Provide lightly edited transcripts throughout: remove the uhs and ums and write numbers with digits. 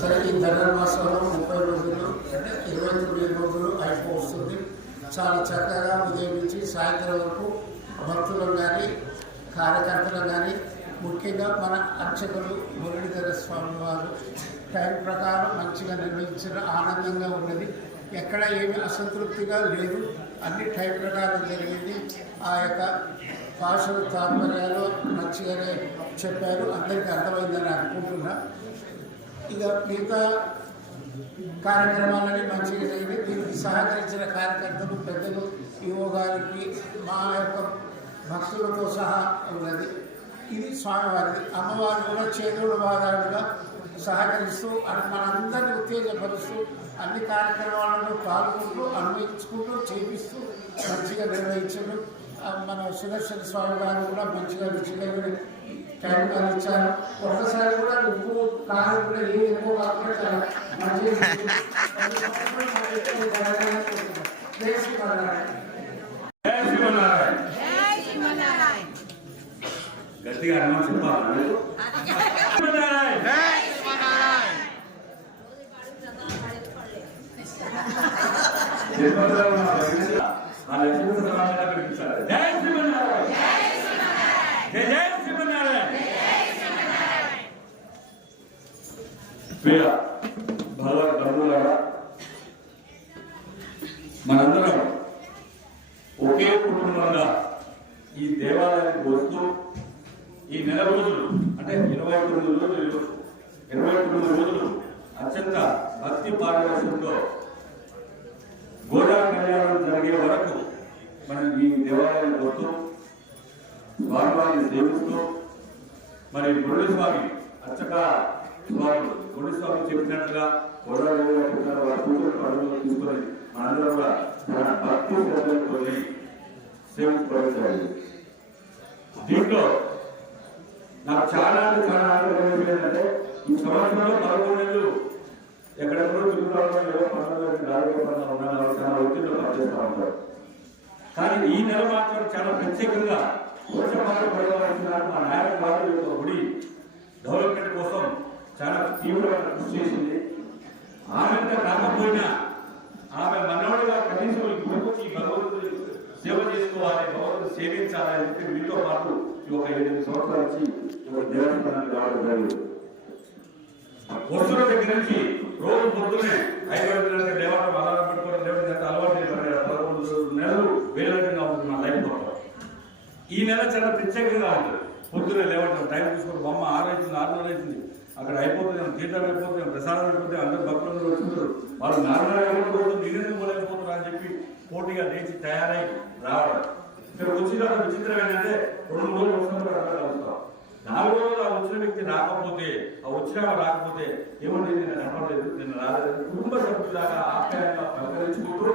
సరే ఈ ధనుర్మాసంలో 30 రోజులు అంటే 29 రోజులు అయిపోతుంది. చాలా చక్కగా ఉదయం నుంచి సాయంత్రం వరకు భక్తులు కానీ కార్యకర్తలు కానీ ముఖ్యంగా మన అర్చకులు మురళీధర స్వామి వారు టైం ప్రకారం మంచిగా నిర్వహించిన ఆనందంగా ఉన్నది. ఎక్కడ ఏమి అసంతృప్తిగా లేదు, అన్ని టైం ప్రకారం జరిగింది. ఆ యొక్క భాషల తాత్పర్యాలు మంచిగానే చెప్పారు, అందరికీ అర్థమైందని అనుకుంటున్నా. ఇక మిగతా కార్యక్రమాలని మంచిగా జరిగి దీనికి సహకరించిన కార్యకర్తలు పెద్దలు ఈవో గారికి మా యొక్క భక్తులతో సహా ఉన్నది. ఇది స్వామివారిది. అమ్మవారు కూడా చేతుడు బాధాలుగా సహకరిస్తూ మనందరినీ ఉత్తేజపరుస్తూ అన్ని కార్యక్రమాలను పాల్గొంటూ అన్వయించుకుంటూ చేపిస్తూ మంచిగా నిర్వహించారు. మన సుదర్శన స్వామి గారు కూడా మంచిగా రుచిగా టైం గారు ఇచ్చారు. ఒక్కసారి కూడా ఉప్పు కారం కూడా ఏది ఎక్కువ కాకుండా చాలా మంచిగా గట్టిగా అన్నం చెప్పాలి. మనందరం ఒకే కుటుంబంగా ఈ దేవాలయానికి వస్తూ ఈ నెల రోజులు అంటే 29 రోజులు అత్యంత భక్తి పారవశ్యంతో గోదా కళ్యాణం జరిగే వరకు మనం ఈ దేవాలయానికి వస్తూ స్వామివారిని సేవిస్తూ మరి గురుడి స్వామి అర్చక స్వామి గురుడి స్వామి చెప్పినట్లుగా గోదా పనులు తీసుకొని మనందరూ కూడా మన భక్తి శ్రద్ధలతో సేవించుకోవాలి. దీంట్లో నాకు చాలా ఆనందం ఏంటంటే ఈ సంవత్సరంలో 11 నెలలు ఎక్కడెక్కడో తిరుగుతాడో ఏదో పనులు ఉన్నా చాలా ఒత్తిడిలో పనిచేస్తూ ఉంటారు. కానీ ఈ నెల మాత్రం చాలా ప్రత్యేకంగా మా నాయకుడు గారు యొక్క గుడి డెవలప్మెంట్ కోసం చాలా తీవ్రమైన కృషి చేసింది. ఆమె కాకపోయినా ఆమె మనవడిగా కనీసం ఈ గుడికి భగవంతుడి సేవ చేసుకోవాలి, భగవంతుడు సేవించాలని చెప్పి వీటితో పాటు ఈ ఒక 8 సంవత్సరాల నుంచి దేవస్థానానికి రావడం జరిగింది. వస్తున్న దగ్గర నుంచి రోజు పొద్దునే 5 గంటల దేవాలయం అలారం పెట్టుకోవడం దేవుడి దగ్గర అలవాటు 11 నెలలు వేలకంగా ఉంటుంది నా లైఫ్ లో. ఈ నెల చాలా ప్రత్యేకంగా ఉంటుంది. పొద్దునే లేవటం, టైం చూసుకొని బొమ్మ 6 అవుతుంది 6:30 అవుతుంది, అక్కడ అయిపోతుంది, తీర్థం అయిపోతుంది, ప్రసాదం అయిపోతుంది, అందరు భక్తులందరూ వస్తుంటారు. వాళ్ళు నార్మల్గా నిన్నెందుకు మొదలైపోతారు అని చెప్పి పోటీగా లేచి తయారై రావడం. ఇక్కడ వచ్చిన విచిత్రం ఏంటంటే 2 రోజులు వస్తున్నారు, అక్కడ కలుస్తాం. 4 రోజులు ఆ వచ్చిన వ్యక్తి రాకపోతే, ఆ వచ్చినా రాకపోతే ఏమంటే నిన్న కనపడలేదు, నిన్న రాలేదు, కుటుంబ సభ్యులాగా ఆప్యాయంగా పలకరించుకుంటూ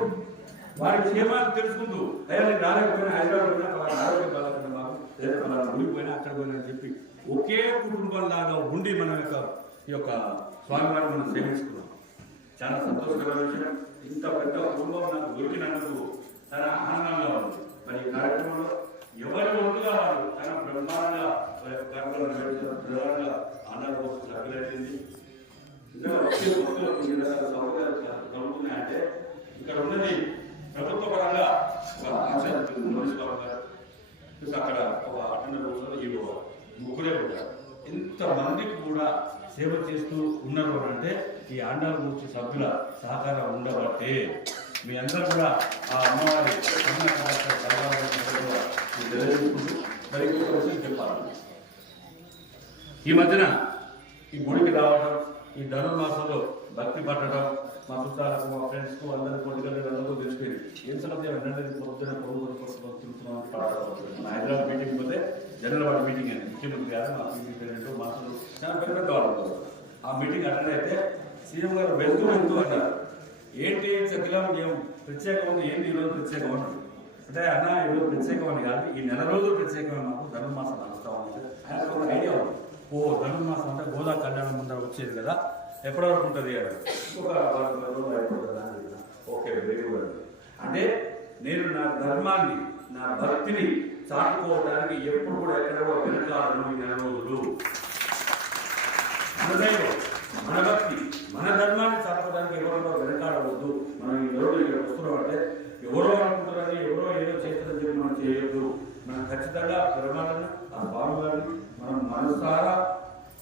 వారి క్షేమాన్ని తెలుసుకుంటూ అయ్యా నేను రాలేకపోయినా హైదరాబాద్ పోయినా ఆరోగ్యం కలగకుండా మాకు లేదా గుడికి పోయినా అక్కడ పోయినా అని చెప్పి ఒకే కుటుంబంలాగా ఉండి మన ఈ యొక్క స్వామివారిని మనం సేవించుకున్నాం. చాలా సంతోషకరమైన విషయం. ఇంత పెద్ద కుటుంబం నాకు దొరికినందుకు చాలా ఆనందంగా ఉంది. మరి ఈ కార్యక్రమంలో ఎవరి వంతుగా వారు చాలా బ్రహ్మాండంగా ప్రధానంగా ఆనందం సభ్యులైంది. ఇంకా వచ్చే భక్తులకు ఈ రకాల సౌకర్యాలు కలుగుతున్నాయంటే ఇక్కడ ఉన్నది ప్రభుత్వ పరంగా ఒక అక్కడ ఒక అటెండర్ రోజుల్లో ఈ ముగ్గురే ఉంటారు. ఇంతమందికి కూడా సేవ చేస్తూ ఉన్నారు అంటే ఈ ఆండాలమూర్తి సభ్యుల సహకారం ఉండబట్టే మీ అందరూ కూడా ఆ అమ్మవారి మరి చెప్పాలి. ఈ మధ్యన ఈ గుడికి రావడం, ఈ ధనుర్మాసంలో భక్తి పట్టడం మా చుట్టాలకు మా ఫ్రెండ్స్కు అందరూ పొలికలు అందరూ తెలిసిపోయింది. ఏం సంగతి వెంటనే పొద్దున తిరుగుతున్నాం మన హైదరాబాద్ మీటింగ్ పోతే జనరల్ వాడి మీటింగ్ అండి, ముఖ్యమంత్రి గారు మా ప్రెసిడెంట్ మాస్టర్లు చాలా పెద్ద పెద్ద వాళ్ళు. ఆ మీటింగ్ అటెండ్ అయితే సీఎం గారు వెళ్తూ అన్నారు, ఏంటి సకిలం ఏం ప్రత్యేకం ఉంది, ఏంటి ఈరోజు ప్రత్యేకం అంటారు. అంటే అన్న ఈరోజు ప్రత్యేకం అని కాదు, ఈ నెల రోజులు ప్రత్యేకమే, మాకు ధనుర్మాసం నడుస్తూ ఉంది. ఆయనకు ఒక ఐడియా ఉంది, ధనుర్మాసం అంటే గోదా కళ్యాణం ముందర వచ్చేది కదా, ఎప్పటి వరకు ఉంటుంది అని. Okay very good. అంటే నేను నా ధర్మాన్ని నా భక్తిని చాటుకోవడానికి ఎప్పుడు కూడా ఎక్కడ వెనకాలను ఈ నెల రోజులు మన దైవం మన భక్తి అంటే ఎవరో అనుకుంటారని ఎవరో ఏదో చేస్తారని చెప్పి మనం చేయొద్దు. మనం ఖచ్చితంగా పెరగాలని ఆ స్వామివారిని మనం మనసారా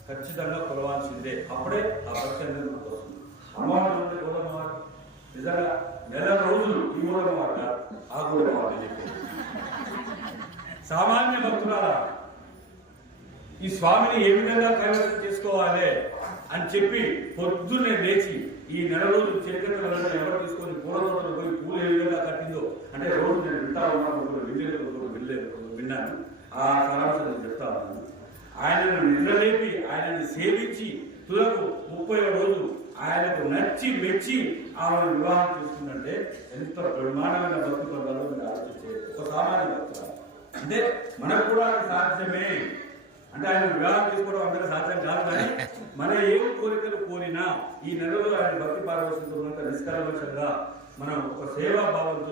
ఖచ్చితంగా కొలవాల్సిందే. అప్పుడే ఆ భక్తి అనేది మనకు వస్తుంది. అమ్మవారు అంటే గోడమ్మవారు నిజంగా నెల రోజులు ఈ గోడమ్మవారు కాదు, ఆ గోడమ్మవారు చెప్పి సామాన్య భక్తులారా ఈ స్వామిని ఏ విధంగా కైవసం చేసుకోవాలి అని చెప్పి పొద్దున్నే లేచి ఈ నెల రోజులు చేకట్టు ఎవరు తీసుకొని పూలతోటలు పోయి పూలు ఏ విధంగా కట్టిందో అంటే రోజు నేను వింటా ఉన్నాను, విన్నాను. ఆ సారాంశం నేను చెప్తా ఉన్నాను. ఆయనను నిద్రలేపి ఆయనను సేవించి తులకు 30వ రోజు ఆయనకు నచ్చి మెచ్చి ఆమెను వివాహం చేసుకుందంటే ఎంత బ్రహ్మాండమైన భక్తి పదాలు మీరు ఆలోచించే ఒక సామాన్య భక్తులు అంటే మనకు కూడా సాధ్యమే. అంటే ఆయన వివాహం చేసుకోవడం అందరూ సాధ్యం కాదు, కానీ మన ఏం కోరికలు కోరినా ఈ నెలలో ఆయన భక్తి పారవశంతో నిష్కల్మషంగా మనం ఒక సేవా భావంతో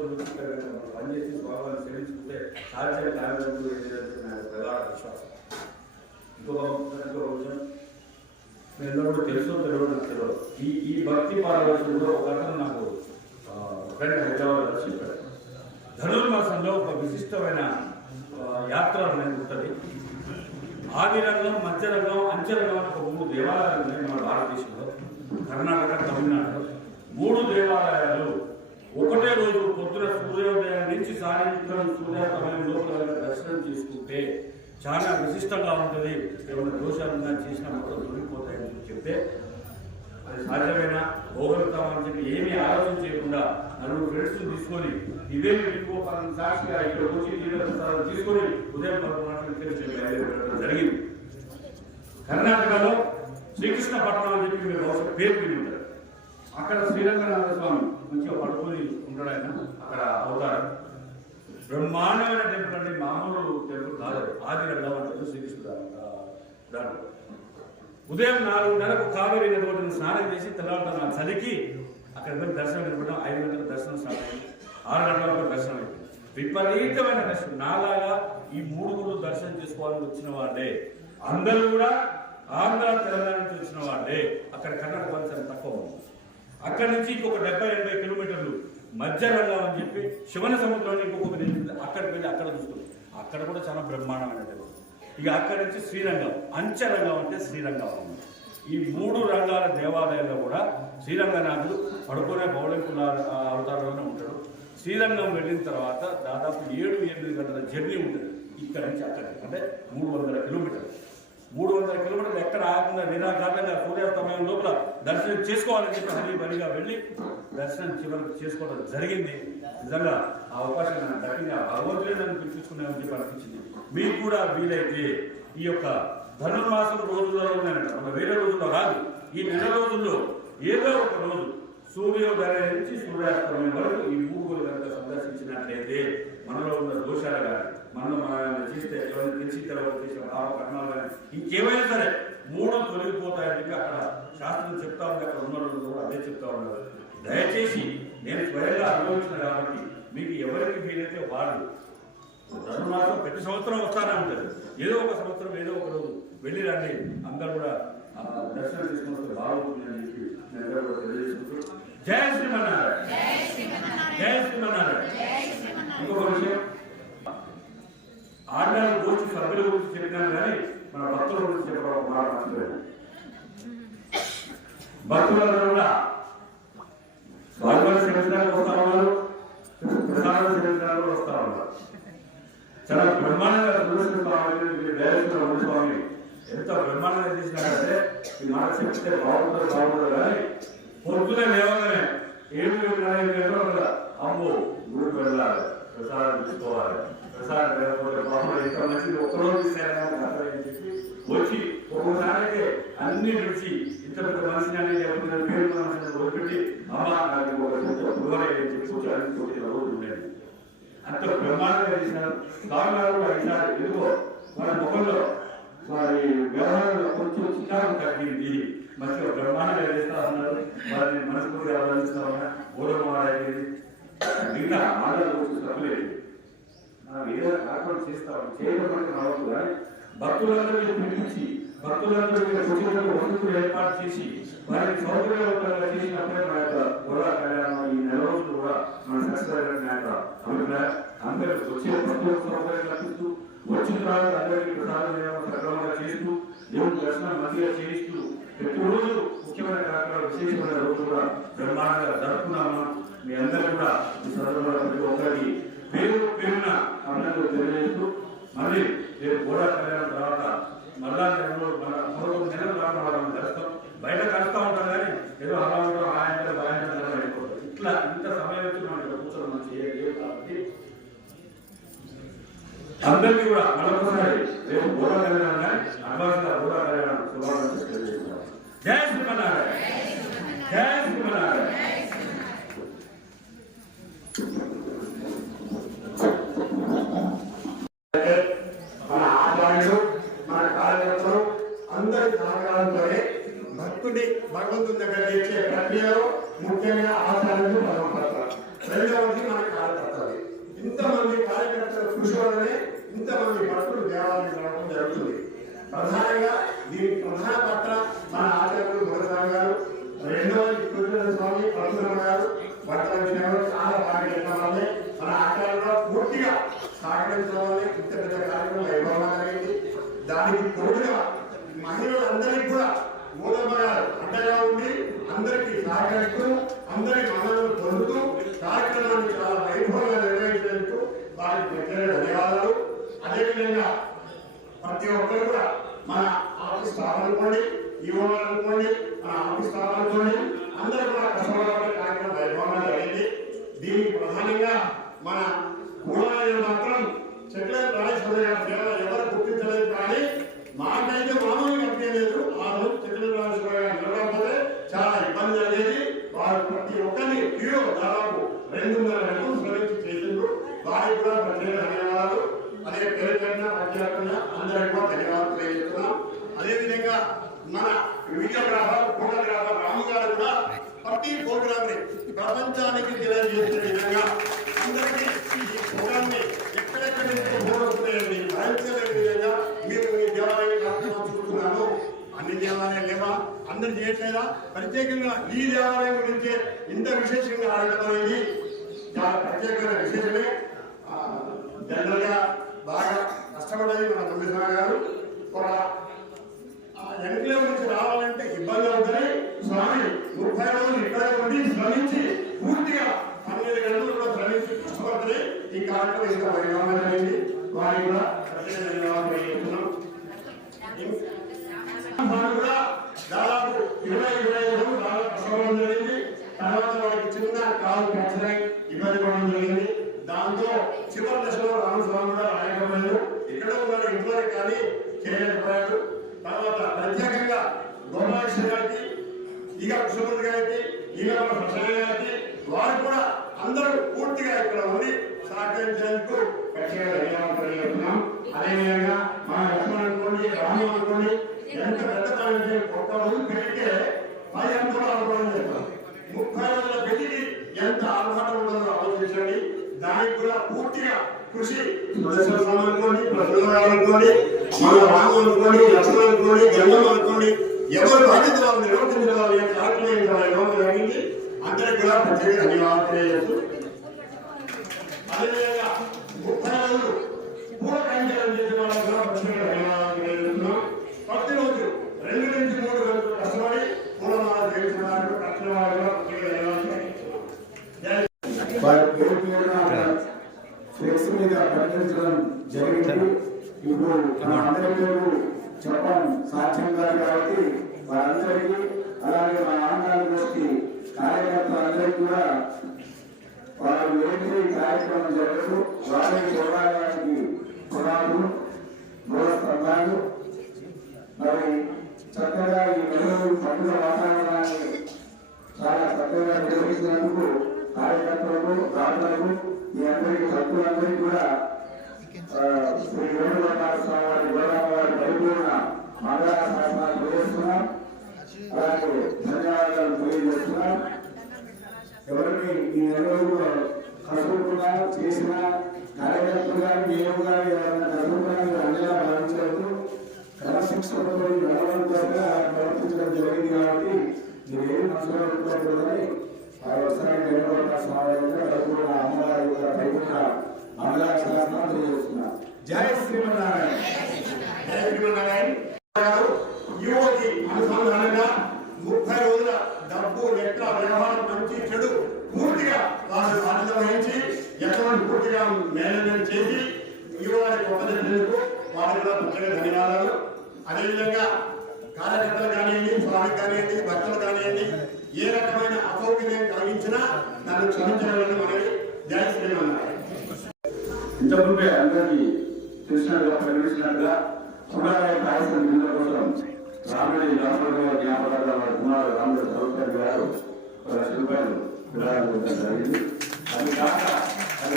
పనిచేసి స్వామిని సేవించుకుంటే సాధ్యం కాదు ప్రగాఢ విశ్వాసం. ఇంకొక విషయం నేను కూడా తెలుసు తెలియదు. ఈ భక్తి పారవశంలో ఒక అతను నాకు ఫ్రెండ్ హైదరాబాద్ చెప్పాడు. ధనుర్మాసంలో ఒక విశిష్టమైన యాత్ర అనేది ఉంటుంది. ఆదిరంగం, మధ్యరంగం, అంచెరంగం అని ఒక 3 దేవాలయాలు ఉన్నాయి మన భారతదేశంలో. కర్ణాటక, తమిళనాడు 3 దేవాలయాలు ఒకటే రోజు పొద్దున సూర్యోదయం నుంచి సాయంత్రం సూర్యాస్తమయం లోపల దర్శనం చేసుకుంటే చాలా విశిష్టంగా ఉంటుంది. ఏమైనా దోషాలుగా చేసిన మొత్తం దొరికిపోతాయని చెప్తే అది సాధ్యమైన పోగలుగుతామని చెప్పి ఏమీ ఆలోచన చేయకుండా 4 ఫ్రెండ్స్ తీసుకొని ఇదే వెళ్ళిపోవాలని సాక్షిగా ఇక్కడ వచ్చి తీసుకొని ఉదయం 11 జరిగింది. కర్ణాటకలో శ్రీకృష్ణపట్నం అని చెప్పి మీరు ఒకసారి పేరు విని ఉంటారు. అక్కడ శ్రీరంగనాథ స్వామి మంచిగా పడుకొని ఉంటాడు. ఆయన అక్కడ అవుతారు. బ్రహ్మాండమైన టెంపుల్ అంటే మామూలు టెంపుల్ కాదు. ఆదిరంగం అంటే శ్రీకృష్ణుడు దాంట్లో ఉదయం 4:30 కావేరీ నది స్నానం చేసి తెల్లవారుతాను చలికి అక్కడ దర్శనం పెట్టుకుంటాం. 5 గంటలకు దర్శనం స్టార్ట్ అయింది. 6 గంటల వరకు దర్శనం అయింది. విపరీతమైన దర్శనం. నాలాగా ఈ 3 గుళ్ళు దర్శనం చేసుకోవాలని వచ్చిన వాళ్ళే అందరూ కూడా ఆంధ్ర తెలంగాణ నుంచి వచ్చిన వాళ్ళే. అక్కడ కర్ణాటక పరిసరం తక్కువ ఉంది. అక్కడి నుంచి ఇంకొక 70-80 కిలోమీటర్లు మధ్యరంగం అని చెప్పి శివన సముద్రాన్ని ఇంకొక అక్కడికి వెళ్ళి అక్కడ చూస్తుంది. అక్కడ కూడా చాలా బ్రహ్మాండమైన టెంపుల్. ఇక అక్కడి నుంచి శ్రీరంగం, అంచెరంగం అంటే శ్రీరంగం. ఈ 3 రంగాల దేవాలయాల్లో కూడా శ్రీరంగనాథుడు పడుకునే పౌళికుల అవతారంలోనే ఉంటాడు. శ్రీరంగం వెళ్ళిన తర్వాత దాదాపు 7-8 గంటల జర్నీ ఉంటుంది ఇక్కడి నుంచి అక్కడికి. అంటే 300 కిలోమీటర్లు. 300 కిలోమీటర్లు ఎక్కడ ఆగకుండా నిరాఘాతంగా సూర్యాస్తమయం లోపల దర్శనం చేసుకోవాలని చెప్పి హరిబరిగా వెళ్ళి దర్శనం చివరికి చేసుకోవడం జరిగింది. నిజంగా ఆ అవకాశం నాకు దక్కింది. భగవంతుడే నన్ను పిలిపించుకున్నామని చెప్పి అనిపించింది. మీకు కూడా వీలైతే ఈ యొక్క ధనుర్మాసం రోజుల్లో ఉన్నాయంట, మన వేరే రోజుల్లో కాదు. ఈ నెల రోజుల్లో ఏదో ఒక రోజు సూర్యోదయం నుంచి సూర్యాస్తమయం వరకు ఈ 3 గుళ్ళు కనుక సందర్శించినట్లయితే మనలో ఉన్న దోషాలు కానీ మనం చేస్తే ఎవరైనా తెలిసి తర్వాత చేసిన భావ కర్మాలు కానీ ఇంకేమైనా సరే 3 తొలగిపోతాయని చెప్పి అక్కడ శాస్త్రం చెప్తా ఉంది. అక్కడ ఉన్న రోజులు కూడా అదే చెప్తా ఉన్నారు. దయచేసి నేను స్వయంగా అనుభవించిన కాబట్టి మీకు ఎవరికి వీలైతే వాళ్ళు ధనుర్మాసం ప్రతి సంవత్సరం వస్తానే ఉంటుంది. ఏదో ఒక సంవత్సరం ఏదో ఒక రోజు వెళ్ళి రండి. అందరూ కూడా దర్శనం చేసుకుని వస్తే బాగుంటుంది అని చెప్పి నేను కూడా తెలియజేసుకుంటూ జయ శ్రీమన్నారాయణ, జయ శ్రీమన్నారాయణ. ఇంకొక విషయం, ఆర్డినరీ గోష్ఠి సభ్యుల గురించి చెప్పినాను కానీ మన భక్తుల గురించి చెప్పడం ఒక మాట మర్చిపోయాను. భక్తులందరూ కూడా స్వామివారి సేవించడానికి వస్తా ఉన్నారు, ప్రసాదం సేవించడానికి వస్తా ఉన్నారు. చాలా బ్రహ్మాండంగా స్వామి ఎంత బ్రహ్మాండంగా చేసినారంటే ఈ మాట చెప్తే బాగుంటుంది కానీ పొద్దునే లేవగానే 7-8 అమ్మో గుడికి వెళ్ళాలి, ప్రసాదం తీసుకోవాలి, ప్రసాదం లేకపోతే బాగుంటుంది, ఎంత మంచిది ఒక్కరోజు తీసేయాలని చెప్పి వచ్చి ఒక్కొక్కసారి అన్ని విడిచి ఇంత పెద్ద మనిషిని అనేది పేరు మనిషిని వదిలిపెట్టి అమ్మ నాకు ఒక రోజు ఉండేది. అంత బ్రహ్మాండంగా చేసినారు. స్వామివారు కూడా ఈసారి ఎందుకో మన ముఖంలో వారి వ్యవహారంలో కొంచెం చికాకు తగ్గింది. మంచిగా బ్రహ్మాండంగా చేస్తా ఉన్నారు. వారిని మనస్ఫూర్తిగా ఆలోచిస్తా ఉన్నా గౌరవం మిగతా ఆడలు తప్పలేదు. మనం ఏదో కాకుండా చేస్తా చేయడం రావచ్చు కానీ భక్తులందరినీ పిలిపించి భక్తులందరూ కుటీలకు వసతులు ఏర్పాటు చేసి వారికి సౌకర్యవంతంగా చేసినప్పుడే మన యొక్క గోడా కళ్యాణం ఈ నెల రోజులు కూడా మన సక్సెస్ అందరూ వచ్చే భక్తులకు సౌకర్యం కల్పిస్తూ వచ్చిన తర్వాత అందరికీ ప్రసాదం సక్రమంగా చేస్తూ దేవుడి దర్శనం మంచిగా చేయిస్తూ ప్రతిరోజు ముఖ్యమైన కార్యక్రమాలు విశేషమైన రోజు కూడా బ్రహ్మాండంగా జరుపుకున్నాము. మీ అందరూ కూడా ఈ సందర్భంగా ప్రతి ఒక్కరికి పేరున అభినందనలు తెలియజేస్తూ మళ్ళీ రేపు గోడా కళ్యాణం తర్వాత మళ్ళా నెలలో మన మరో నెలలు రావడం జరుస్తాం. బయట కలుస్తూ ఉంటాం కానీ ఏదో అలా ఉండడం ఆయన అయిపోతుంది. ఇట్లా ఇంత సమయం వచ్చి మనం కూర్చొని మనం చేయలేదు కాబట్టి అందరికీ కూడా మరొకసారి రేపు గోడా కళ్యాణం అడ్వాన్స్ గా గోడా కళ్యాణం శుభాకాంక్షలు తెలియజేస్తున్నాం. జై శ్రీమన్నారాయణ, జై శ్రీమన్నారాయణ. మన ఆచార్యులు మన కార్యకర్తలు అందరి సహకారంతోనే భగవంతుని దగ్గర చేసే ప్రక్రియలో ముఖ్యంగా ఆచార్యులు భగవంతుడు, రెండవది మన కార్యకర్తలు. ఇంతమంది కార్యకర్తల కృషి వల్లనే ఇంతమంది భక్తులు దేవాలయం రావడం జరుగుతుంది. ప్రధానంగా దీనికి ప్రధాన పాత్ర మన ఆచార్యులు గురస్వామి గారు, రెండవది కుటుంబ స్వామి పరశురామ గారు భక్తుల విషయంలో చాలా బాగా చెప్పడం వల్లే మన ఆచార్యులు పూర్తిగా సహకరించడం వల్లే ఇంత పెద్ద కార్యక్రమం ఇవ్వడం జరిగింది. దానికి తోడుగా మహిళలందరికీ కూడా మూలమ్మ గారు అండగా ఉండి అందరికీ సహకరిస్తూ అందరి మన్ననలు పొందుతూ కార్యక్రమాన్ని చాలా వైభవంగా నిర్వహించేందుకు వారికి ప్రత్యేక ధన్యవాదాలు. అదేవిధంగా ప్రతి ఒక్కరు కూడా మన ఆఫీస్ స్టాఫ్ అనుకోండి, ఈవో అనుకోండి, మన ఆఫీస్ స్టాఫ్ అనుకోండి, అందరూ కూడా కష్టపడే కార్యక్రమం వైభవంగా జరిగింది. దీనికి ప్రధానంగా మన మూలాలు మాత్రం చెట్ల రాజేశ్వర గారి సేవ ఎవరు గుర్తించలేదు, కానీ మాకైతే మామూలుగా కట్టలేదు. ఆ రోజు చెట్ల రాజేశ్వర గారు నిలబడిపోతే చాలా ఇబ్బంది జరిగేది. వారు ప్రతి ఒక్కరిని క్యూ దాదాపు 200 గంటలు శ్రమించి చేసిండ్రు. వారికి కూడా ప్రత్యేక ధన్యవాదాలు. అదే పేరు కన్నా ప్రత్యేకంగా అందరికీ కూడా ధన్యవాదాలు తెలియజేస్తున్నాం. అదేవిధంగా మన వీడియోగ్రాఫర్ ఫోటోగ్రాఫర్ రాము గారు కూడా ప్రతి ప్రోగ్రామ్ ని ప్రపంచానికి తెలియజేసే విధంగా అందరికీ ఈ ప్రోగ్రామ్ ని ఎక్కడెక్కడ భయపడే విధంగా మీరు మీ దేవాలయం కార్యక్రమం చూస్తున్నాము. అన్ని దేవాలయాలు లేవా, అందరు చేయట్లేదా? ప్రత్యేకంగా ఈ దేవాలయం గురించి ఇంత విశేషంగా ఆడటం అనేది చాలా ప్రత్యేకమైన విశేషమే. జనరల్ గా బాగా కష్టపడేది మన గుండెస్వామి గారు. ఒక ఎన్క్లేవ్ నుంచి రావాలంటే ఇబ్బంది అవుతుంది. స్వామి 30 రోజులు ఇక్కడ ఉండి శ్రమించి పూర్తిగా 12 గంటలు కూడా శ్రమించి కష్టపడుతుంది. ఈ కార్యక్రమం ఇంత వైభవంగా జరిగింది. వారికి కూడా ప్రత్యేక ధన్యవాదాలు చెప్తున్నాం. కూడా దాదాపు 20-25 రోజులు బాగా కష్టపడడం జరిగింది. తర్వాత వారికి చిన్న కాలు ఫ్రాక్చర్ ఇబ్బంది పడడం జరిగింది. దాంతో చివరి దశలో రామస్వామి కూడా రాయకపోయాడు. ఇక్కడ ఉన్నాడు ఇంట్లో కానీ చేయలేకపోయాడు. తర్వాత ప్రత్యేకంగా గోపాలకృష్ణ గారికి, ఈగ కృష్ణమూర్తి గారికి, ఈగ ప్రసన్న గారికి, వారు కూడా అందరూ పూర్తిగా ఇక్కడ ఉండి సహకరించేందుకు ప్రత్యేక ధన్యవాదాలు తెలియజేస్తున్నాం. అదేవిధంగా మన లక్ష్మణ్ అనుకోండి, రాము అనుకోండి, ఎంత పెద్ద పని ఒక్క రోజు పెరిగితే 10 గంటలు అనుకోవడం చేస్తాం. 30 రోజుల పెళ్లికి ఎంత ఆర్భాటం ఉంటుందో ఆలోచించండి. దానికి కూడా పూర్తిగా కృషి అనుకోండి, అనుకోండి, మన రాము అనుకోండి, లక్ష్మణ్ అనుకోండి, గంగమ్మ అనుకోండి, ఎవరు బాధ్యత వాళ్ళు నిర్వర్తించాలి అని కార్యక్రమం జరిగింది. అందరికి కూడా ప్రత్యేక ధన్యవాదాలు తెలియజేస్తూ అదేవిధంగా 30 రోజులు పూల కైంకర్యం చేసిన వాళ్ళకి కూడా ప్రత్యేక ధన్యవాదాలు తెలియజేస్తున్నాం. ప్రతిరోజు 2 నుంచి 3 గంటలు కష్టపడి పూలమాల చేస్తున్నారు. కట్టిన వాళ్ళు కూడా ప్రత్యేక ధన్యవాదాలు ఫ్లెక్స్ మీద ప్రకటించడం జరిగింది. ఇప్పుడు అందరి పేరు చెప్పడం సాధ్యం కాదు కాబట్టి వారందరికీ, అలాగే మా ఆంధ్ర గోష్ఠి కార్యకర్తలందరికీ కూడా వారు ఏంటి కార్యక్రమం జరగదు. వారి దేవాలయానికి పునాలు, మూల స్తంభాలు, మరి చక్కగా ఈ నెలలు పండుగ వాతావరణాన్ని చాలా చక్కగా నిర్వహించినందుకు కార్యకర్తలకు, దాతలకు, ఈ అందరికీ భక్తులందరికీ కూడా శ్రీ వేణుగోపాల స్వామి వారి గోదామ వారి పరిపూర్ణ మంగళాశాసనాలు తెలియజేస్తున్నాం. అలాగే ధన్యవాదాలు తెలియజేస్తున్నాం. ఎవరిని ఈ నెల రోజుల్లో కసురుకున్నా చేసిన కార్యకర్తలు కానీ మేము కానీ ఎవరైనా కసురుకున్నా మీరు అన్నిలా భావించవద్దు. కలిసి క్రమశిక్షణతో బలవంతంగా ప్రవర్తించడం జరిగింది కాబట్టి మీరు ఏమి మనసులో పెట్టుకోకూడదని ఒకసారి అమ్మవారి మంగళాశాసనం తెలియజేస్తున్నారు. జై శ్రీమన్నారాయణ. జై శ్రీమన్నారాయణ. యువతి అనుసంధానంగా 30 రోజుల డబ్బు లెక్క వ్యవహారం మంచి చెడు పూర్తిగా వారు బాధ్యత వహించి ఎటువంటి పూర్తిగా మేనేజ్మెంట్ చేసి యువవారి గొప్పకు వారికి కూడా ముఖ్యంగా ధన్యవాదాలు. అదేవిధంగా కార్యకర్తలు కానివ్వండి, స్వామికి కానివ్వండి, భక్తులు కానివ్వండి, ఏ రకమైన అసౌకర్యం కలిగించినా నన్ను క్షమించడం మనవి. జై శ్రీమన్నారాయణ. ఇంతకుముందే అందరికీ తెలిసినట్టుగా ప్రకటించినట్టుగా సుబ్రహ్మణ్య పాయసం నిధుల కోసం రాముడి రామరావు జ్ఞాపకాల కుమారు రాముడు సౌకర్య గారు ₹1,00,000 విరాళం జరిగింది. అది కాక అది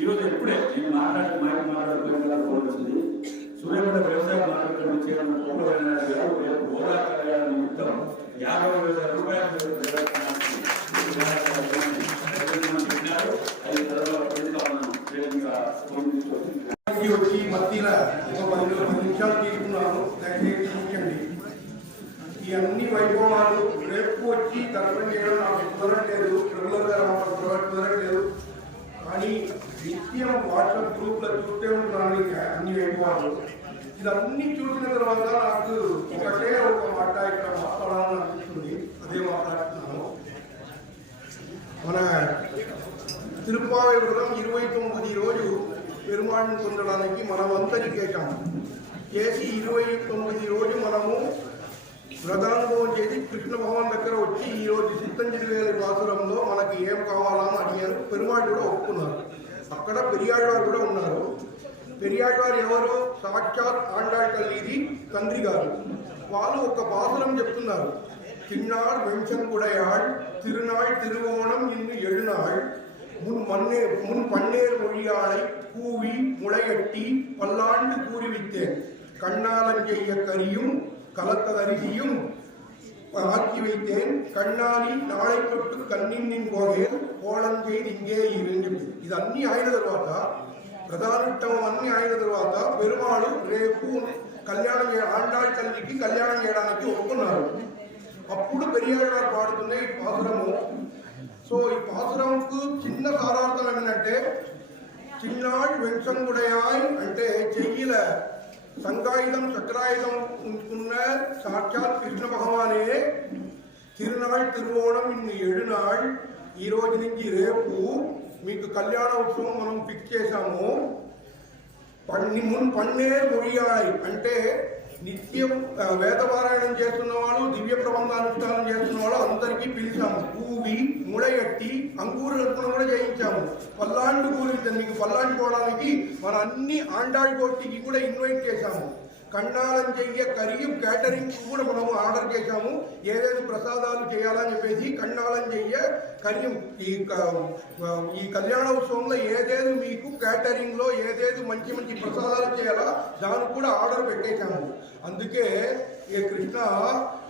ఈరోజు ఎప్పుడే నేను మాట్లాడుకోవాల్సింది సూర్యపేట వ్యవసాయ మార్కెట్ నుంచి హోదా కళ్యాణ నిమిత్తం ₹50,000 వచ్చి మధ్యలో ఒక 10 నిమిషాలు తీసుకున్నాను. దయచేసి చూడండి. ఈ అన్ని వైభవాలు రేపు వచ్చి దర్శనం చేయడం నాకు కుదరట్లేదు, రెగ్యులర్గా కుదరట్లేదు. కానీ నిత్యం వాట్సాప్ గ్రూప్లో చూస్తే ఉంటున్నాను అన్ని వైభవాలు. ఇదన్నీ చూసిన తర్వాత నాకు ఒకటే ఒక మాట ఇక్కడ మాట్లాడాలని అనిపిస్తుంది. అదే మాట్లాడుతున్నాను. మన తిరుపావై వ్రతం 29 రోజు పెరుమాళ్ళని పొందడానికి మనమంతరి చేశాము. చేసి 29 రోజు మనము వ్రతానుభవం చేసి కృష్ణ భగవాన్ దగ్గర వచ్చి ఈరోజు సిత్తంజలి వాసులంలో మనకి ఏం కావాలని అడిగారు. పెరుమాళ్ళు కూడా ఒప్పుకున్నారు. అక్కడ పెరియాళ్వారు కూడా ఉన్నారు. పెరియాళ్వారు ఎవరు? సాక్షాత్ ఆండాళ్ తల్లిది తండ్రి గారు. వాళ్ళు ఒక బాసులం చెప్తున్నారు. తిన్నాళ్ వెంచంకుడయాళ్ తిరునాళ్ తిరువోణం ఇన్ను 7 நாள் முன் பன்னேர் மொழியாளை கூவி முளையட்டி பல்லாண்டு கூறிவித்தேன். கண்ணாலஞ்செய்ய கரியும் கலத்ததரிசியும் ஆக்கி வைத்தேன். కన్నాలి నాళై తొట్టు కన్నిన్నిన్ పోగే కోళం చేయి ఇంకే ఇరుండి. ఇది అన్ని అయిన తర్వాత ప్రధానోత్తమం అన్ని అయిన తర్వాత పెరుమాళు రేపు కళ్యాణం ఆండాళ్ తల్లికి కళ్యాణం చేయడానికి ఒప్పుకున్నారు. అప్పుడు పెరియాళ్ గారు పాడుతున్న ఈ పాసురము. సో ఈ పాసురంకు చిన్న సారార్థం ఏంటంటే చిన్నాళ్ వెంచంగుడయాయ్ అంటే చెయ్యిల సంగాయుధం చక్రాయుధం ఉంచుకున్న సాక్షాత్ కృష్ణ భగవానే తిరునాళ్ తిరువోణం ఇన్ని 7 నాள் ఈ రోజు నుంచి రేపు మీకు కళ్యాణ ఉత్సవం మనం ఫిక్స్ చేశాము. మున్ పన్నేర్ మొయ్యాయ్ అంటే నిత్యం వేదపారాయణం చేస్తున్న వాళ్ళు, దివ్య ప్రబంధానుష్ఠానం చేస్తున్న వాళ్ళు అందరికీ పిలిచాము. పూవి ముడయట్టి అంగూరు అర్పణ కూడా చేయించాము. పల్లాండు కూరి మీకు పల్లాండు పోవడానికి మన అన్ని ఆండాళ్ గోష్ఠికి కూడా ఇన్వైట్ చేశాము. కన్నాలంజయ్య కరియం క్యాటరింగ్ కూడా మనము ఆర్డర్ చేశాము. ఏదేది ప్రసాదాలు చేయాలని చెప్పేసి కన్నాలంజయ్య కరియం ఈ కళ్యాణ ఉత్సవంలో ఏదేది మీకు క్యాటరింగ్ లో ఏదేది మంచి మంచి ప్రసాదాలు చేయాలా దానికి కూడా ఆర్డర్ పెట్టేశాము. అందుకే ఏ కృష్ణ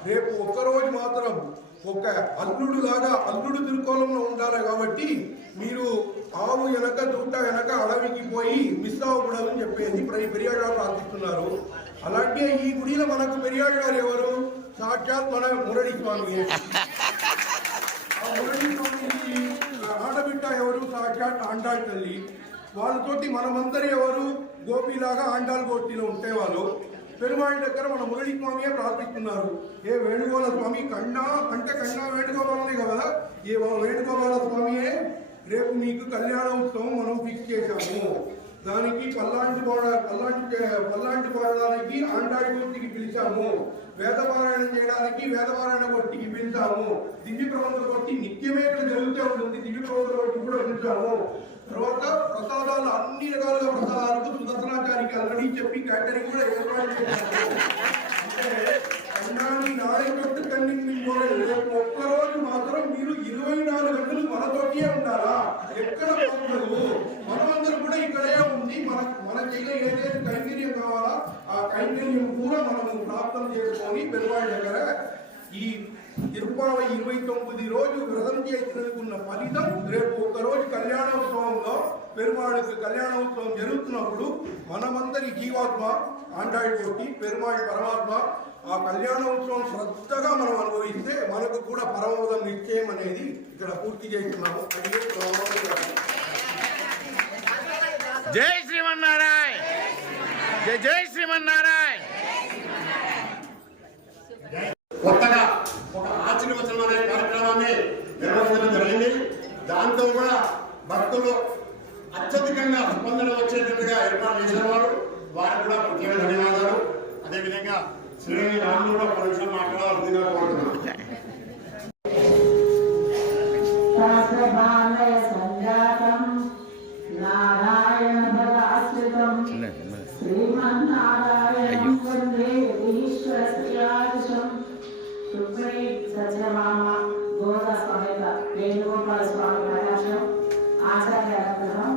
రేపు ఒక్కరోజు మాత్రం ఒక అల్లుడు లాగా అల్లుడు తిరుకోలంలో ఉండాలి. కాబట్టి మీరు ఆవు వెనక దూట వెనక అడవికి పోయి మిస్ అవ్వకూడదని చెప్పేసి పెరియాళ్ గారు ప్రార్థిస్తున్నారు. అలాంటి ఈ గుడిలో మనకు పెరియాళ్ గారు ఎవరు? సాక్షాత్ మన మురళీ స్వామి. ఆ మురళీ స్వామికి ఆడబిడ్డ ఎవరు? సాక్షాత్ ఆండాళ్ తల్లి. వాళ్ళతోటి మనమందరి ఎవరు? గోపిలాగా ఆండాళ్ గోష్ఠిలో ఉంటేవాళ్ళు. పెరుమాళ్ దగ్గర మన మురళీ స్వామియే ప్రార్థిస్తున్నారు. ఏ వేణుగోళ స్వామి కన్నా అంటే కన్నా వేణుగోపాలనే కదా. ఏ వేణుగోపాల స్వామియే రేపు మీకు కళ్యాణ ఉత్సవం మనం ఫిక్స్ చేశాము. దానికి పల్లాంటి పోవడానికి ఆండాళ్ గోష్ఠికి పిలిచాము. వేదపారాయణం చేయడానికి వేదపారాయణ గోష్ఠికి పిలిచాము. దివ్య ప్రబంధ గోష్ఠి నిత్యమే ఇక్కడ జరుగుతూ ఉంటుంది. దివ్య ప్రబంధ గోష్ఠి కూడా పిలిచాము. తర్వాత ప్రసాదాలు అన్ని రకాలుగా ప్రసాదాలకు సుదర్శనాచారికి ఆల్రెడీ చెప్పి క్యాటరింగ్ కూడా ఏర్పాటు చేశాము. అంటే అన్నాన్ని నాడే తొట్టు కన్నింగ్ రేపు ఒక్కరోజు మాత్రం మీరు 24 గంటలు మనతోటే ఉండాలా? ఎక్కడ పోకూడదు. మనమందరం కూడా ఇక్కడే ఉంది. మన చేతిలో ఏదైతే కైంకర్యం కావాలా ఆ కైంకర్యం కూడా మనము ప్రాప్తం చేసుకొని పెరుమాళ్ దగ్గర ఈ తిరుపావై 29 రోజు వ్రతం చేసినందుకున్న ఫలితం రేపు ఒక్కరోజు కళ్యాణోత్సవంలో పెరుమాళికి కళ్యాణోత్సవం జరుగుతున్నప్పుడు మనమందరి జీవాత్మ ఆండాయి కొట్టి పెరుమాళి పరమాత్మ ఆ కళ్యాణోత్సవం శ్రద్ధగా మనం అనుభవిస్తే మనకు కూడా పరమోదం నిశ్చయం అనేది ఇక్కడ పూర్తి చేస్తున్నాము. జై శ్రీమన్నారాయణ, జై జై శ్రీమన్నారాయణ. కొత్తగా ఒక ఆశీర్వచనం అనే కార్యక్రమాన్ని నిర్వహించడం జరిగింది. దాంతో కూడా భక్తులు అత్యధికంగా స్పందన వచ్చేటట్టుగా ఏర్పాటు చేసిన వారికి కూడా ప్రత్యేక ధన్యవాదాలు. అదేవిధంగా శ్రీ రాములు కూడా ఒక నిమిషం మాట్లాడాల్సిందిగా కోరుతున్నాను. నారాయణ భగాశ్రితం శ్రీమన్నారాయణం వందే ఈశ్వర శ్రీయాదిశం రుక్మిణి సత్యభామ గోద సమేత వేణుగోపాల స్వామి ప్రకాశం ఆచార్య అనుగ్రహం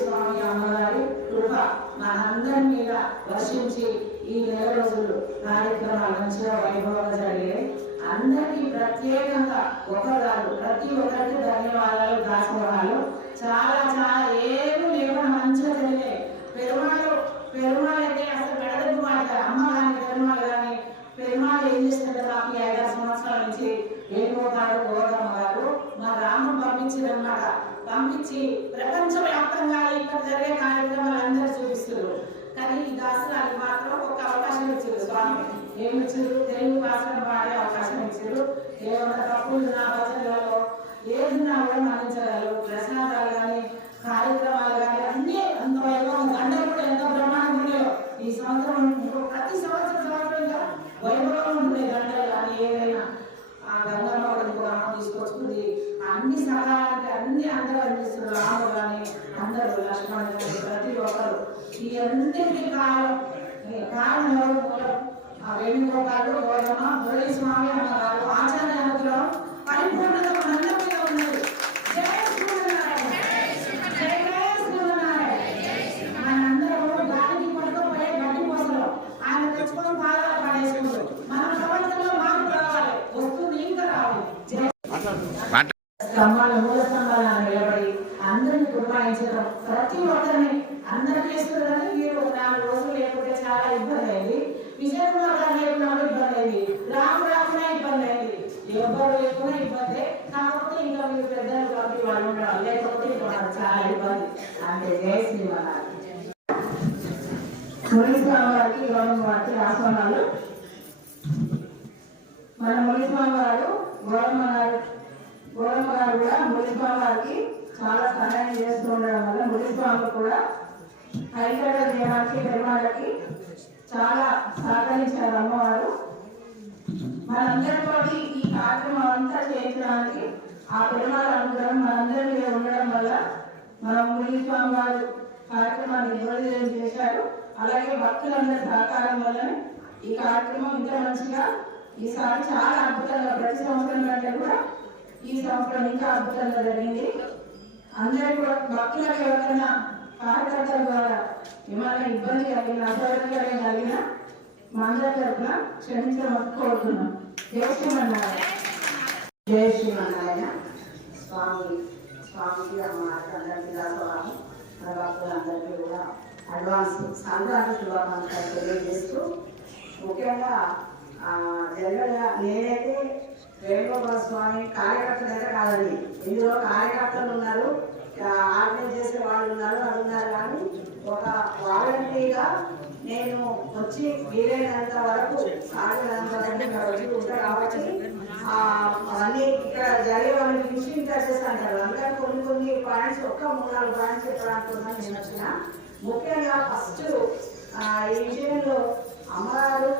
స్వామి అమ్మగారి కృప మనందరి మీద వర్షించి ఈ నెల రోజులు కార్యక్రమాలు మంచిగా వైభవంగా జరిగాయి. అందరికీ ప్రత్యేకంగా ఒకరాలు ప్రతి ఒక్కరికి ధన్యవాదాలు, దాసోహాలు. చాలా చాలా ఏమి లేకుండా మంచిగా జరిగాయి. పెరుమాళ్ అయితే అసలు గడదెబ్బు మాట్లాడారు. అమ్మ కానీ పెరుమాళ్ కానీ పెరుమాళ్ ఏం చేస్తుంటే నాకు 5-6 సంవత్సరాల నుంచి వేణుగోపాలు గోదమ్మ గారు మా గ్రామం పంపించిందన్నమాట. పంపించి ప్రపంచవ్యాప్తంగా ఇక్కడ జరిగే కార్యక్రమాలు అందరూ చూపిస్తారు. కానీ ఈ దాసరాలకు మాత్రం ఒక అవకాశం ఇచ్చారు స్వామి. ఏమి ఇచ్చారు? తెలుగు భాషను పాడే అవకాశం ఇచ్చారు. ఏమైనా తప్పులు నా భజనలలో ఏదైనా కూడా మన్నించగలరు. ప్రసాదాలు కానీ కార్యక్రమాలు కానీ అన్నీ అంత వైభవం. గంటలు కూడా ఎంతో బ్రహ్మాండంగా ఉండేవో. ఈ సంవత్సరం ప్రతి సంవత్సరం ఇంకా వైభవం ఉంటుంది. గంటలు కానీ ఏదైనా ఆ గంగమ్మ గ్రామం తీసుకొచ్చుకుంది. అన్ని సహాయానికి అన్ని అందరూ అందిస్తున్నారు. రాము కానీ అందరూ లక్ష్మణ్ కానీ ప్రతి ఒక్కరు ఈ అన్నింటికి కారణం ఎవరు? ఆ వేణుగోపాలు గోదమ్మ మురళీ స్వామి అమ్మగారు ఆచార్య అనుగ్రహం పరిపూర్ణత మనందరి మీద ఉన్నది. జై శ్రీమన్నారాయణ, జై జై శ్రీమన్నారాయణ. మనందరూ గాలికి పడుకోపోయే గడ్డి పోసలు ఆయన తెచ్చుకొని పాదాలు పడేసుకుంటారు. మన ప్రపంచంలో మార్పు రావాలి, వస్తుంది ఇంకా రావాలి. స్తంభాలు మూల స్తంభాలను నిలబడి అందరినీ పురమాయించడం ప్రతి ఒక్కరిని అందరూ చేస్తున్నారని మీరు 4 రోజులు లేకపోతే చాలా ఇబ్బంది అయింది. విజయ కుమార్ గారు లేకున్నప్పుడు ఇబ్బంది అయింది. రాము రాకుండా ఇబ్బంది అయింది. ఎవరు లేకుండా ఇబ్బంది. కాకపోతే ఇంకా మీరు పెద్దలు కాబట్టి వాళ్ళు ఉండడం లేకపోతే చాలా ఇబ్బంది. అంటే జయ శ్రీమన్నారాయణ. మునిస్వామి వారికి గౌరవం వారికి ఆహ్వానాలు. మన మునిస్వామి గారు గౌరమ్మ గారు కూడా మునిస్వామి వారికి చాలా సహాయం చేస్తూ ఉండడం వల్ల మునిస్వామి కూడా హరికథ దేవానికి పెరుమాళ్ళకి చాలా సహకరించారు అమ్మవారు. మనందరితో ఈ కార్యక్రమం అంతా చేయించడానికి ఆ పెరుమాళ అనుగ్రహం మనందరి మీద ఉండడం వల్ల మనం మునిస్వామి వారు కార్యక్రమాన్ని నిర్వహించడం చేశారు. అలాగే భక్తులందరి సహకారం వల్లనే ఈ కార్యక్రమం ఇంత మంచిగా ఈసారి చాలా అద్భుతంగా ప్రతి సంవత్సరం కంటే కూడా ఈ సంవత్సరం ఇంకా అద్భుతంగా జరిగింది. అందరూ కూడా భక్తులకు ఎవరైనా కార్యకర్తల ద్వారా ఏమైనా ఇబ్బంది కలిగిన అసౌకర్యం కలిగిన మా అందరి తరఫున క్షమించడం కోరుతున్నాం. జై శ్రీమన్నారాయణ. జై శ్రీమన్నారాయణ. స్వామికి అమ్మకి అందరికీ దాసోహాలు. మన భక్తులందరికీ కూడా అడ్వాన్స్ సంక్రాంతి శుభాకాంక్షలు తెలియజేస్తూ ముఖ్యంగా జనరల్గా నేనైతే వేణుగోపాల స్వామి కార్యకర్తలు అయితే కాదండి. ఇందులో కార్యకర్తలు ఉన్నారు, ఆర్గనైజ్ చేసే వాళ్ళు ఉన్నారు, అది ఉన్నారు. కానీ ఒక వాలంటీర్గా నేను వచ్చి వీలైనంత వరకు సాగినంత వరకు ఉంటా కాబట్టి అవన్నీ ఇక్కడ జరిగేవాళ్ళని చూసి ఇంకా చేస్తాను. అందుకని కొన్ని పాయింట్స్ 3-4 పాయింట్స్ చెప్పడానుకున్నాను నేను వచ్చిన. ముఖ్యంగా ఫస్ట్ ఈ విషయంలో అమ్మగారు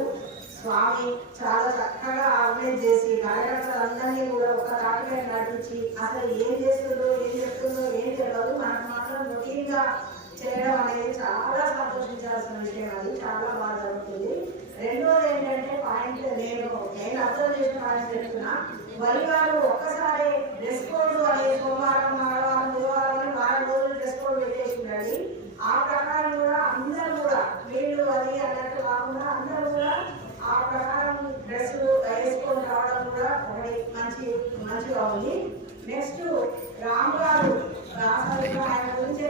స్వామి చాలా చక్కగా ఆర్గనైజ్ చేసి కార్యకర్తలందరినీ కూడా ఒక తాటిపై నడిపించి అసలు ఏం చేస్తుందో ఏం చెప్తుందో ఏం తెలియదు, మనకు మాత్రం రొటీన్గా చేయడం అనేది చాలా సంతోషించాల్సిన విషయం. అది చాలా బాగా జరుగుతుంది. రెండోది ఏంటంటే పాయింట్ నేను అబ్జర్వ్ చేసిన పాయింట్ చెప్తున్నా. వరివారు ఒక్కసారి డ్రెస్ కోడ్ అనే సోమవారం మంగళవారం బుధవారం అని 4 రోజులు డ్రెస్ కోడ్ పెట్టేసిందండి. ఆ ప్రకారం కూడా అందరూ కూడా వీళ్ళు అది అన్నట్టు కాకుండా అందరూ కూడా ఆ ప్రకారం డ్రెస్ వేసుకొని రావడం కూడా ఒకటి మంచిగా ఉంది. నెక్స్ట్ రామ్ గారు ఆయన గురించి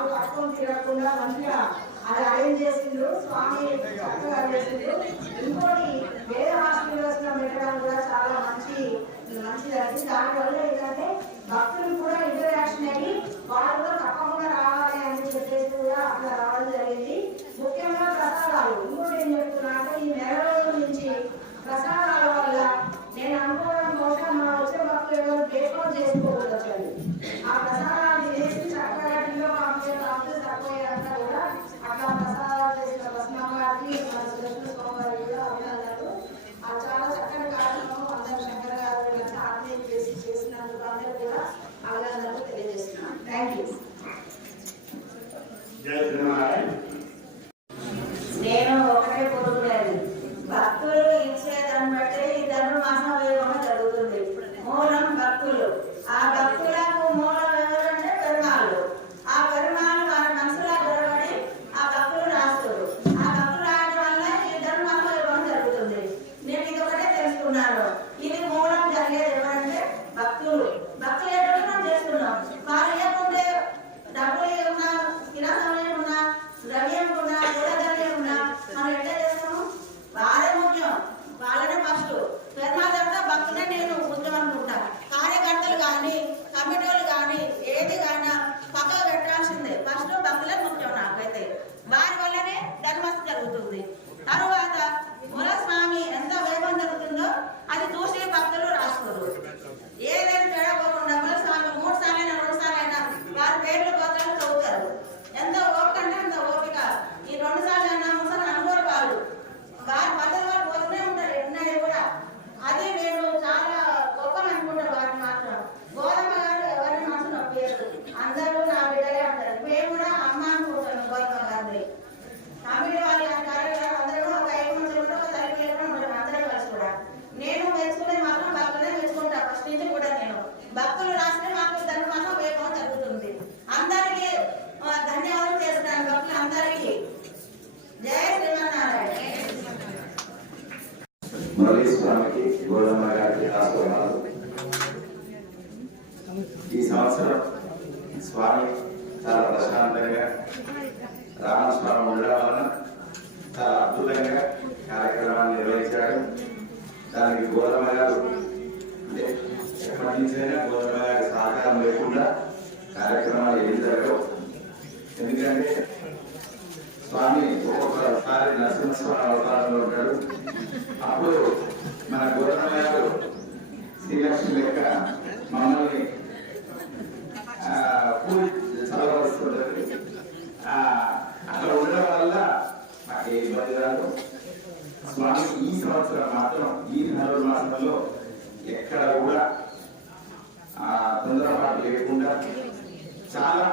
మాకు పట్టుకొని తిరగకుండా మంచిగా అది అరేంజ్ చేసిండు స్వామి, చక్కగా చేసిండు. ఇంకోటి వేరే హాస్పిటల్స్ లో పెట్టడం కూడా చాలా మంచిదండి. దానివల్ల ఏంటంటే భక్తులు కూడా ఇంటరాక్షన్ అయ్యి వాళ్ళు కూడా తప్పకుండా రావాలి అని చెప్పేసి కూడా అట్లా రావడం జరిగింది. ముఖ్యంగా ప్రసాదాలు. ఇంకోటి ఏం చెప్తున్నా అంటే ఈ నెల రోజుల నుంచి ప్రసాదాల వల్ల నేను అనుకోవడం కోసం మా వచ్చే భక్తులు ఎవరు బ్రేక్ఫాస్ట్ చేసుకోవచ్చు. ఆ ప్రసాదాలు తినేసి చక్కగా టీలో కాంప్లెక్స్ తక్కువయ్యాక కూడా అట్లా ప్రసాదాలు చేసిన బస్మమ్మ గారికి మన సులక్ష్మి స్వామి గారికి కూడా అభినందనలు. అది చాలా చక్కని కార్యక్రమం. అందరూ శంకర్ గారు ఆత్మీయ చేసినందుకు అందరూ కూడా అభినందనలు తెలియజేస్తున్నాను. Thank you. నేను ఒకటే కోరుకునేది, భక్తులు ఇచ్చేదాన్ని బట్టి ఈ ధనుర్మాసం వేగంగా జరుగుతుంది. మూలం భక్తులు. ఆ భక్తులకు మూలం ఎవరంటే పెరుమాళ్ళు. ఆ పెరుమాళ్ళు వారి మనసులో గొడవడి ఆ భక్తులు రాస్తారు. ఆ భక్తులు రాయడం వల్ల ఈ ధనుర్మాసం వేగంగా జరుగుతుంది. నేను ఇది ఒకటే తెలుసుకున్నాను. ఇది మూలం జరిగేది ఎవరంటే భక్తులు. భక్తులు ఎటువంటి మనం చేస్తున్నాం. వారు ఏముంటే డబ్బులు ఏమన్నా, కిరాసనం ఉన్నా, ద్రవ్యం ఉన్నా, గూఢధర్యం ఉన్నా మనం ఎట్లా చేస్తాము? వారే ముఖ్యం, వాళ్ళనే ఫస్ట్. పెరుమాళ తర్వాత భక్తులే నేను ముఖ్యం అనుకుంటా. కార్యకర్తలు కానీ కమిటీలు కానీ ఏది కానీ పక్కకు పెట్టాల్సిందే. ఫస్ట్ భక్తులే ముఖ్యం నాకైతే. వారి వల్లనే ధర్మస్థ జరుగుతుంది. తరువాత మూలస్వామి ఎంత వైభవం జరుగుతుందో అది చూసి భక్తులు రాసుకోరు. ఏదైనా తేడాపోకుండా మూలస్వామి 3 సార్లైనా 2 సార్లైనా వారి పేర్లు గోత్రాలు చదువుతారు. ఎంత ఓపిక అంటే అంత ఓపిక. ఈ 2 సార్లు అన్నా 3 సార్లు అనుకోరు వాళ్ళు. వారి పద్ధతి వాళ్ళు పోతూనే ఉంటారు ఎన్నడూ కూడా. అది నేను చాలా గొప్పని అనుకుంటాను. వారిని మాత్రం గోధుమ గారు ఎవరిని మాత్రం నొప్పియరు. అందరూ నా బిడ్డలే అంటారు. మేము కూడా అమ్మ అనుకుంటాను గోధుమ గారిని. కమిటీ వాళ్ళు కార్యక్రమాలు అందరూ ఒక 5 మంది కూడా ఒక తల్లి ఉంటాం అందరూ కలిసి కూడా. నేను మెచ్చుకునేది మాత్రం భక్తులే మెచ్చుకుంటా. ఫస్ట్ నుంచి కూడా నేను భక్తులు రాస్తే మాకు దాని మాత్రం వేగం జరుగుతుంది. అందరికీ ధన్యవాదాలు చేస్తున్నాను. భక్తులు అందరికీ జై శ్రీమన్నారాయణ. మురళీస్వామికి గోధుమ గారికి ఆశీర్వాదాలు. ఈ సంవత్సరం స్వామి చాలా ప్రశాంతంగా రామస్వామి ఉండడం వలన చాలా అద్భుతంగా కార్యక్రమాన్ని నిర్వహించాడు. దానికి గోధుమ గారు అంటే ఎప్పటి నుంచైనా గోధుమ గారి సహకారం లేకుండా కార్యక్రమాలు ఏం జరగవు. ఎందుకంటే స్వామి ఒక్కొక్కసారి నరసింహస్వామి అవతారంలో ఉంటాడు. అప్పుడు మన గోధుమ గారు శ్రీలక్ష్మి లెక్క మమ్మల్ని పూజ చదవస్తుంటుంది. అట్లా ఉండడం వల్ల నాకు ఏ ఇబ్బంది రాదు. స్వామి ఈ సంవత్సరం మాత్రం ఈ ధనుర్మాసంలో ఎక్కడ కూడా తొందరపాటు లేకుండా చాలా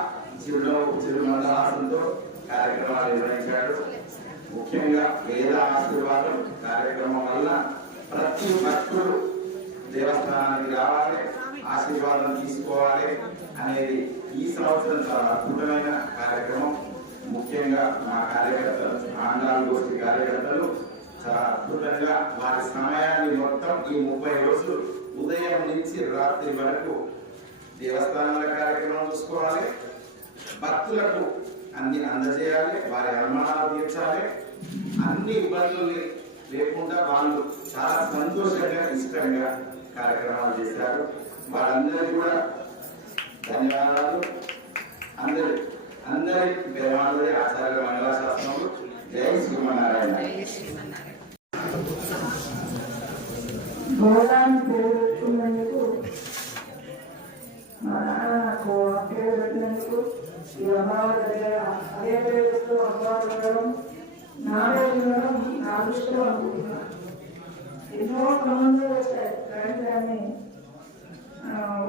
చిరుమందహాసంతో కార్యక్రమాలు నిర్వహించాడు. ముఖ్యంగా వేద ఆశీర్వాదం కార్యక్రమం వల్ల ప్రతి భక్తుడు దేవస్థానానికి రావాలి, ఆశీర్వాదం తీసుకోవాలి అనేది ఈ సంవత్సరం చాలా అద్భుతమైన కార్యక్రమం. ముఖ్యంగా మా కార్యకర్తలు, ఆండాల గోష్ఠి కార్యకర్తలు చాలా అద్భుతంగా వారి సమయాన్ని మొత్తం ఈ 30 రోజులు ఉదయం నుంచి రాత్రి వరకు దేవస్థానాల కార్యక్రమం చూసుకోవాలి, భక్తులకు అన్ని అందజేయాలి, వారి అనుమానాలు తీర్చాలి. అన్ని ఇబ్బందులు లేకుండా వాళ్ళు చాలా సంతోషంగా ఇష్టంగా కార్యక్రమాలు చేశారు. వాళ్ళందరికీ కూడా ధన్యవాదాలు. అందరి పెద్దవాళ్ళే ఆచార్య మండల శాస్త్రంలో. జై శ్రీమన్నారాయణ. భోగాన్ని పేరు పెట్టుకున్నందుకు మా నాన్న నాకు పేరు పెట్టినందుకు ఈ అమ్మవారి దగ్గర అదే పేరుతో అమ్మవారు ఉండడం నాడే ఉండడం నా దృష్టిలో అనుకుంటున్నాను. ఎన్నో ప్రబంధాలు వచ్చాయి కానీ దాన్ని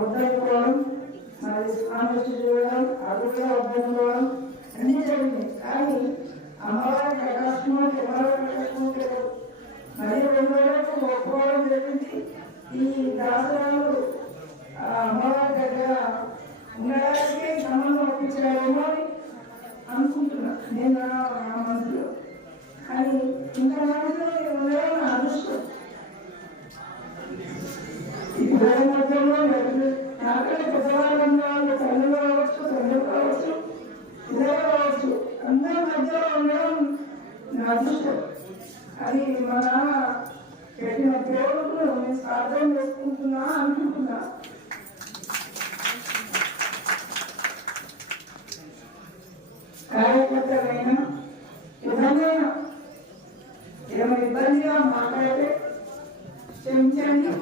వద్దనుకోవడం, మరి స్వామి చూడడం, అది కూడా వద్దనుకోవడం అన్నీ జరిగినాయి. కానీ అమ్మవారి ప్రకాశం ఎవరో ప్రకాశం లేదు. మరి 2 రోజులకు ఒప్పుకోవడం జరిగింది. ఈ దాసరాలు అమ్మవారి దగ్గర ఉండడానికి సంబంధం ఒప్పించడమేమో అని అనుకుంటున్నా నేను నా మనసులో. కానీ ఇంకా మనసులో ఉండడం నా అదృష్టం. ఇప్పుడు మధ్యలో నాకనే పెద్దవాళ్ళు ఉన్న వాళ్ళు తల్లి కావచ్చు, తండ్రి కావచ్చు, అదృష్టం. అది మన పెట్టిన దేవుడు నేను సాధన చేసుకుంటున్నా అనుకుంటున్నా. కార్యకర్తలైనా ఏదైనా ఏమైనా ఇబ్బందిగా మాట్లాడితే క్షమించండి.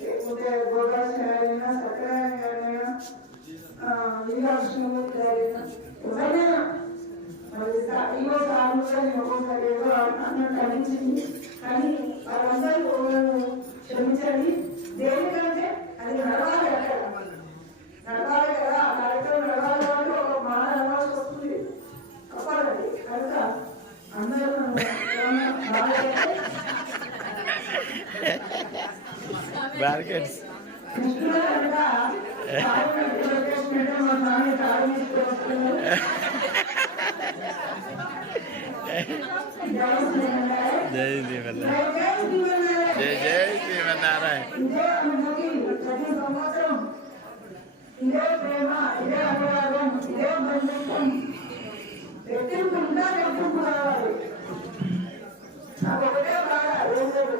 లేకపోతే గోదావరైనా సత్యనారాయణ ఎవరైనా మరి ఈలో సార్లు ఒక్కొక్కరు ఏదో అన్నట్టు అనిపించింది. కానీ వాళ్ళందరూ క్షమించండి. దేనికంటే అది నడవాలి కదా, నడవాలి కదా, ఆ కార్యక్రమం నడవాలి అంటే ఒక మాట నడవాల్సి వస్తుంది తప్పదండి. కనుక అందరూ కృష్ణుడు కనుక మా నాన్న తాగి జై శ్రీమన్నారాయణ. ఇదే అనుభూతి ప్రతి సంవత్సరం, ఇదే ప్రేమ, ఇదే అనురాగం, ఇదే బంధుత్వం ఎత్తింపుంటా ఎత్తింపు రావాలి. నాకు ఒకటే బాగా వేసాడు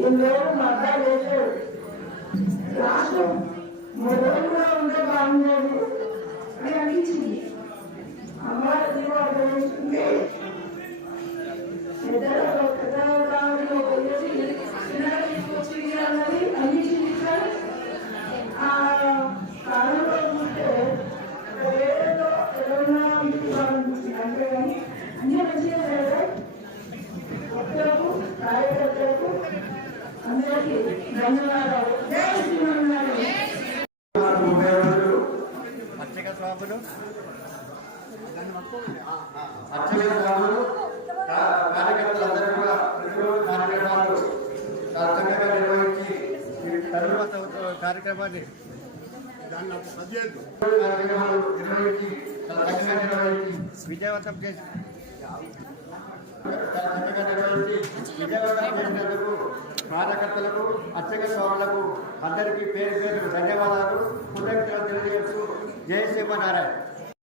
ఈ రోజు మద్దతు వేసాడు. రాష్ట్రం 3 రోజులు కూడా ఉంటే బాగుండేది అని అనిపించింది. అమ్మాయి దీపావళి ఆ కాలంలో చూస్తే ఏదో అంతేగాని అన్ని మంచిగా జరిగాయి. భక్తులకు కార్యకర్తలకు అందరికీ ధన్యవాదాలు. జై శ్రీమన్నారాయణ. పత్రిక స్వాములు కార్యకర్తలందరూ కూడా ప్రతిరోజు కార్యక్రమాలు చక్కగా నిర్వహించి తరువాత కార్యక్రమాన్ని విజయవంతం చేసినందుకు కార్యకర్తలకు అర్చక స్వాములకు అందరికీ పేరు పేరు ధన్యవాదాలు, కృతజ్ఞతలు తెలియజేస్తూ జై శ్రీమన్నారాయణ.